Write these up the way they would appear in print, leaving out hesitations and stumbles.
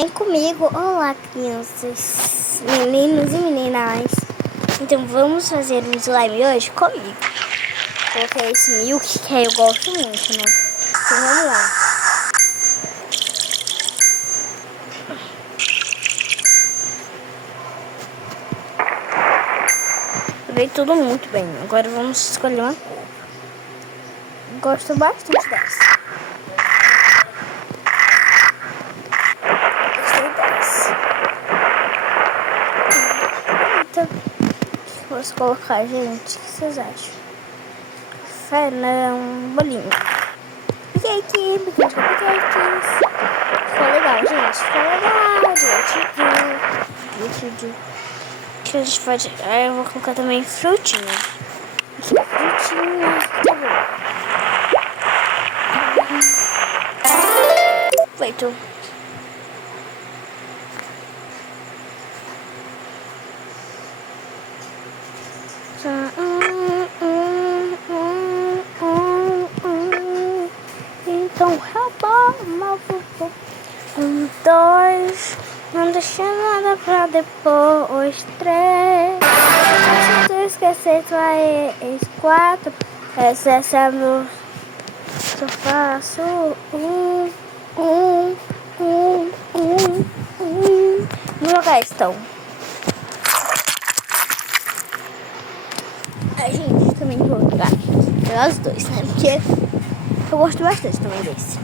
Vem comigo, olá crianças, meninos e meninas. Então vamos fazer um slime hoje comigo. Coloquei esse milk que eu gosto muito, né? Então vamos lá. Veio tudo muito bem. Agora vamos escolher uma cor. Gosto bastante dessa. Gostei dessa. Então, vamos colocar, gente. O que vocês acham? Café não, bolinho. Cupcake, pequenos cupcakes. Ficou legal, gente. Ficou legal, divertido. Que a gente pode... Aí eu vou colocar também frutinha. Frutinha, tá bom. Feito. Então, rebola, dois, não deixa nada pra depois, três, se tu esquecer tu é quatro, essa no, eu faço vamos jogar então. A gente também vou jogar os dois, né? Porque eu gosto bastante também desse.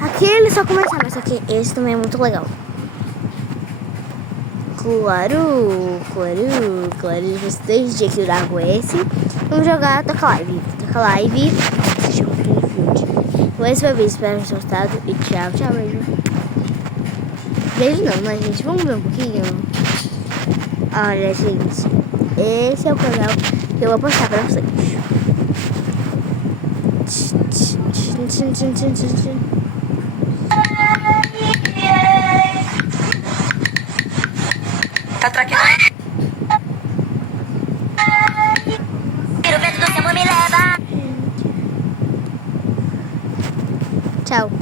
Aquele só começar, mas aqui esse também é muito legal. Claro. Desde dia que eu largo esse, vamos jogar Toca Live. Assistir um filme. Então esse foi o vídeo, espero que tenham gostado e tchau, beijo. Beijo não, mas gente, vamos ver um pouquinho. Olha, gente, esse é o canal que eu vou postar pra vocês. Tá traqueando. O vento do seu amor me leva. Tchau.